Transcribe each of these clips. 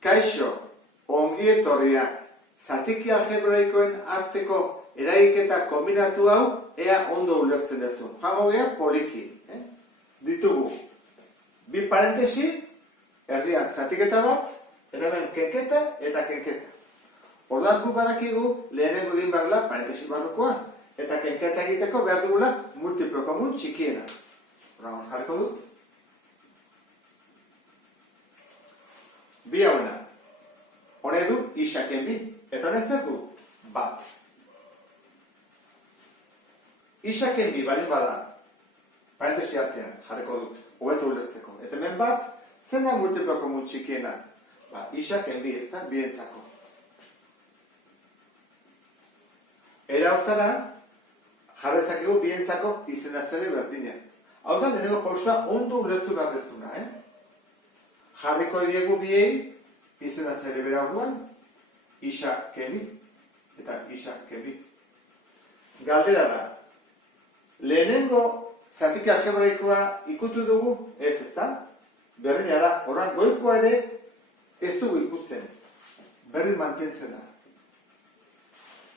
Kaixo, ongi etorria, zatiki algebraikoen arteko eragiketa kombinatu hau ea ondo ulertzen duzu. Joango gea poliki. Ditugu, bi parentesi, erdian zatiketa bat, eta hemen kenketa eta kenketa. Ordan gu badakigu lehenengo egin behar parentesi barrukoa, eta kenketa egiteko behar dugula multiplo komun txikiena. Ordan jarriko dut. Bi hauna. Hone du isaken bi. Eta honek zer du? Bat. Isaken bi bali bada, parentesi artean jarriko dut, hobeto ulertzeko. Eta hemen bat, zen da multiplo komun txikiena? Isaken bi, ez da, bientzako. Era hortara, jarrezakegu bientzako izena zere berdina. Hau da, lehenengo pausua ondo ulertu behar dezuna, Jarriko diegu biei, izena zere bera orduan, isaken bi, eta isaken bi. Galdera da, lehenengo zatik algebraikoa ikutu dugu, ez da? Berdina da, oran goikoa ere ez dugu ikutzen, berdin mantentzen da.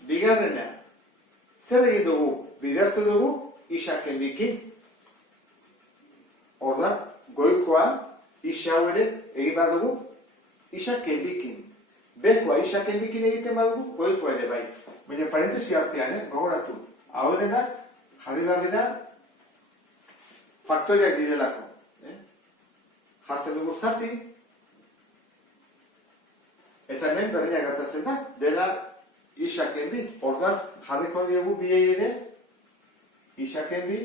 Bigarrena, zer egin dugu, bidertu dugu, isaken bikin. Ordan, goikoa, isa hau ere egin behar dugu, isaken bikin. Bekoa isaken bikin egiten badugu, goikoa ere bai. Baina parentesi artean, gogoratu, hau denak, jarri behar dira, faktoriak direlako. Jartzen dugu zati, eta hemen berdina gertatzen da, dela isaken bi. Ordan jarriko diegu biei ere, isaken bi,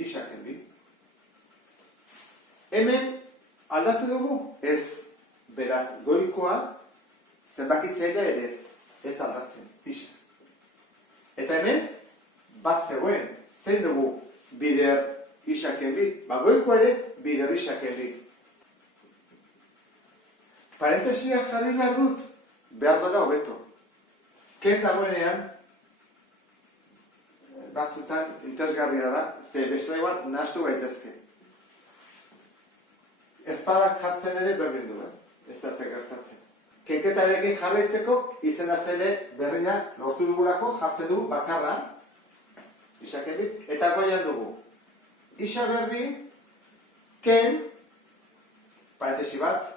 isaken bi. Hemen aldatu dugu, ez. Beraz, goikoa, zenbakitzailea ere ez aldatzen, isa. Eta hemen, bat zegoen, zein dugu bider isaken bi, goikoa ere bider isaken bi. Parentesia jarri behar dut, behar bada hobeto. Ken dagoenean, batzutan interesgarria da, ze beste eguan nahastu gaitezke. Ezpadak jartzen ere berdin du, ez da zer gertatzen. Kenketarekin jarraitzeko izena zele berdina lortu dugulako jartzen dugu bakarra, isaken bi, eta goian dugu. Isa berbi, ken, parentesi bat,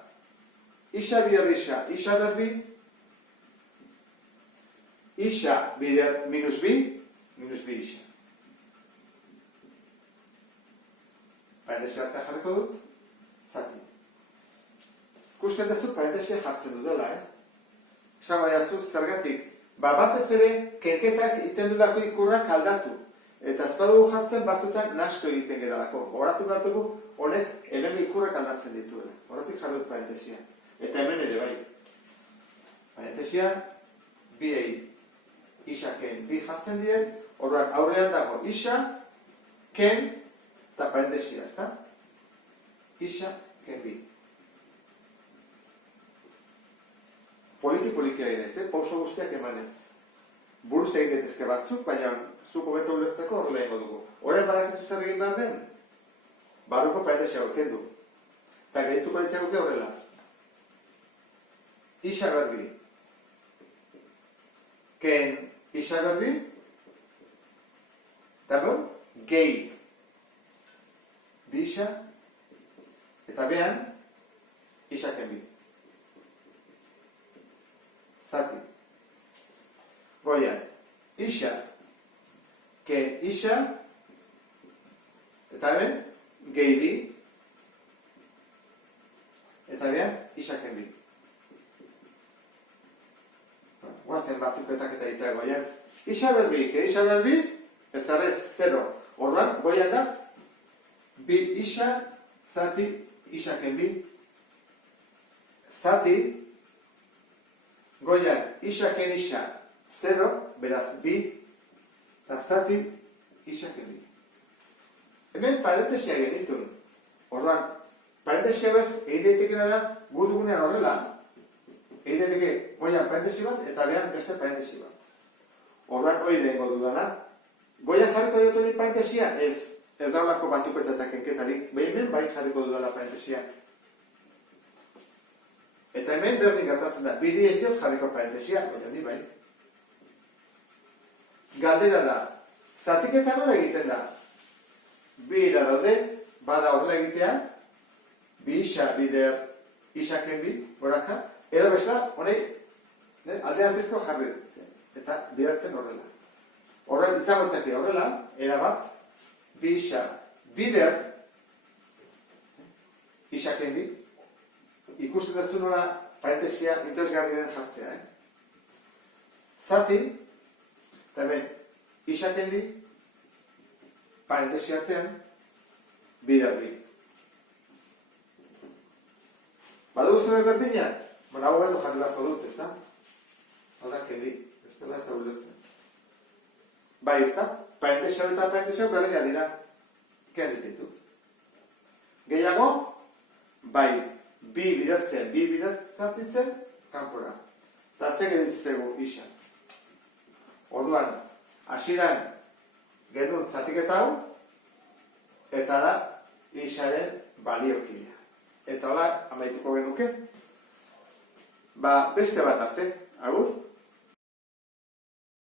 isa bider isa berbi, isa bider minus bi isa. Parentesi bat jarriko dut, zati. Ikusten duzu parentesia jartzen dudela, Esan baiazu zergatik. Batez ere, kenketak iten dulako ikurrak aldatu. Eta ez badugu jartzen batzutan nasko egiten geralako. Horatu behar dugu, honek hemen ikurrak aldatzen dituela. Horatik jarri dut parentesia. Eta hemen ere bai. Parentesia, biei isaken bi jartzen diet, horrean aurrean dago isa, ken, eta parentesia, ezta? Isa, ken bi. Poliki-polikia ginez, pauso guztiak emanez. Buruz egin detezke batzuk, baina zuk hobeto ulertzeko horrela egingo dugu. Horren badakizu zer egin behar den? Barruko parentesia horkendu. Eta gehituko ditzaguke horrela. Isa berbi. Ken isa berbi. Eta bon, gehi. Bi isa. Eta behan, isaken bi. Zati. Goian, isa, ken isa, eta hemen, gehi bi, eta behan, isaken bi. Guazen batuketak eta egitea goian. Isa berbi, ke isa berbi, ez arrez, 0. Orduan, goian da, bi isa, zati, isaken bi, zati, goian, isaken isa, 0, beraz, bi, eta zati, isaken bi. Hemen parentesia genitun. Orduan, parentesia hauek egin daitekena da, gu dugunean horrela, egin daiteke goian parentesi bat, eta behan beste parentesi bat. Orduan, hori dengo dudana. Goian jarriko dut hori parentesia? Ez daulako batuketa eta kenketarik. Hemen bai jarriko dudala parentesia. Eta hemen berdin gertatzen da, biri ez diot jarriko parentesia, baina ni bai. Galdera da, zatiketa nola egiten da? Bi ira daude, bada horrela egitea, bi isa, bider, isaken bi, goraka, edo bezala, honei, alderantzizko jarri ditzen, eta bideratzen horrela. Horrela, izagotzake horrela, erabat, bi isa, bider, isaken bi, ikusten duzu nola parentesia interesgarri den jartzea, Zati, eta hemen, isaken bi, parentesia artean, bider bi. Badugu zuen berdina? Bueno, hau beto jarri beharko dut, ez da? Hau da, ken bi, ez da ulertzen. Bai, ez da? Parentesia eta parentesia berdina dira. Ken ditut. Gehiago, bai, bi bidertzatitzen, kanpora. Eta ze geditzegu isa. Orduan, hasieran genuen zatiketa hau, eta da isaren baliokidea. Eta hola, amaituko genuke. Beste bat arte, agur.